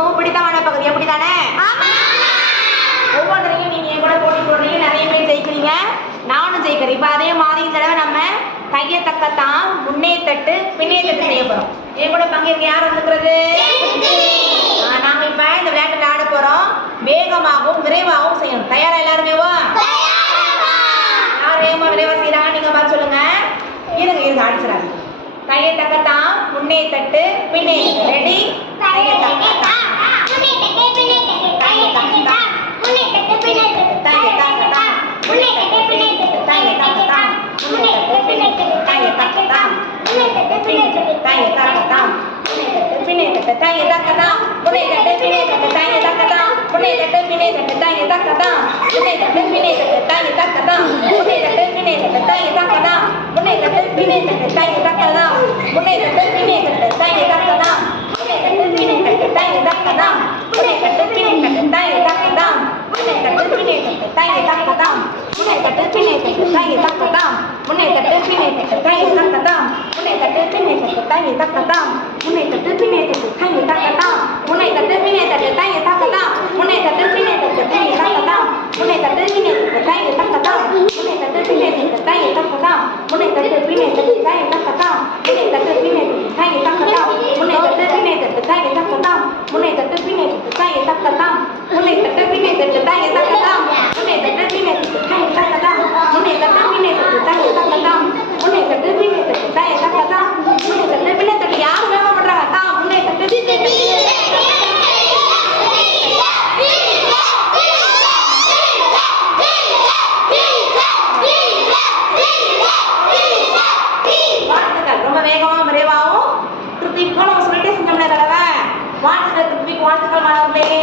ரொம்பவும் பிடித்தமான பகுதி. அப்படித்தானே? ஒவ்வொன்றையும் நீங்க என் கூட போட்டி போடுறீங்க, நிறைய பேர் ஜெயிக்கிறீங்க, நானும் ஜெயிக்கிறேன். இப்ப அதே மாதிரி இந்த தடவை நம்ம கையை தக்கத்தான் முன்னே தட்டு பின்னே தட்டு செய்ய போறோம். என் கூட பங்கேற்க யார் வந்துக்கிறது? நாம இப்ப இந்த விளையாட்டு ஆட போறோம். வேகமாகவும் விரைவாகவும் செய்யணும். தயாரா எல்லாருமே? யார் வேகமா விரைவா செய்யறாங்க நீங்க பார்த்து சொல்லுங்க. இருங்க அடிச்சிடாங்க. கையை தக்கத்தான் முன்னே தட்டு பின்னே ரெடி. கையை தக்கத்தான் முன்னே தட்டு பின்னே தட்டு கையை தக்கத்தான் முன்னே தட்டு பின்னே தட்டு கையை தக்கத்தான் முன்னே தட்டு பின்னே தட்டு கையை தக்கத்தான் முன்னே தட்டு பின்னே தட்டு கையை தக்கத்தான் முன்னே தட்டு பின்னே தட்டு கையை தக்கத்தான் முன்னே தட்டு பின்னே தட்டு கையை தக்கத்தான் முன்னே தட்டு பின்னே தட்டு கையை தக்கத்தான் முன்னே தட்டு பின்னே தட்டு கையை தக்கத்தான் முன்னே தட்டு பின்னே தட்டு கையை தக்கத்தான் முன்னே தட்டு பின்னே தட்டு கையை தக்கத்தான் முன்னே தட்டு பின்னே தட்டு கையை தக்கத்தான் முன்னே தட்டு பின்னே தட்டு கையை தக்கத்தான் முன்னே தட்டு பின்னே தட்டு கையை தக்கத்தான் முன்னே தட்டு பின்னே தட்டு கையை தக்கத்தான் முன்னே தட்டு பின்னே தட்டு கையை தக்கத்தான் முன்னே தட்டு பின்னே தட்டு கையை தக்கத்தான் முன்னே தட்டு பின்னே தட்டு கையை தக்கத்தான் முன்னே தட்டு பின்னே தட்டு கையை தக்கத்தான் முன்னே தட்டு பின்னே தட்டு கையை தக்கத்தான் முன்னே தட்டு பின்னே தட்டு கையை தக்கத்தான் முன்னே தட்டு பின்னே தட்டு கையை தக்கத்தான் முன்னே தட்டு பின்னே தட்டு கையை தக்கத்தான் முன்னே தட்டு பின்னே தட்டு கையை தக்கத்தான் முன்னே தட்டு பின்னே தட்டு கையை தக்கத்தான் முன்னே தட்டு பின்னே தட்டு கையை தக்கத்தான் முன்னே தட்டு பின்னே தட்டு கையை தக்கத்தான் முன்னே தட்டு பின்னே தட்டு கையை தக்கத்தான் முன்னே தட்டு பின்னே தட்டு கையை தக்கத்தான் முன்னே தட்டு பின்னே தட்டு கையை தக்கத்தான் முன்னே தட்டு பின்னே தட்டு கையை தக்கத்தான் முன்னே தட்டு பின்னே தட்டு கையை தக்கத்தான் முன்னே தட்டு பின்னே தட்டு யார் வேகமா பண்றாங்க? தான் முன்னே தட்டு பின்னே வாழ்த்துக்கள். ரொம்ப வேகமாகவும் விரைவாகவும் திருப்திக்கும் நம்ம சொல்லிட்டே செஞ்சோம்னா தடவை வாழ்த்துக்கள். திருப்திக்கு வாழ்த்துக்கள் மாணவர்களே.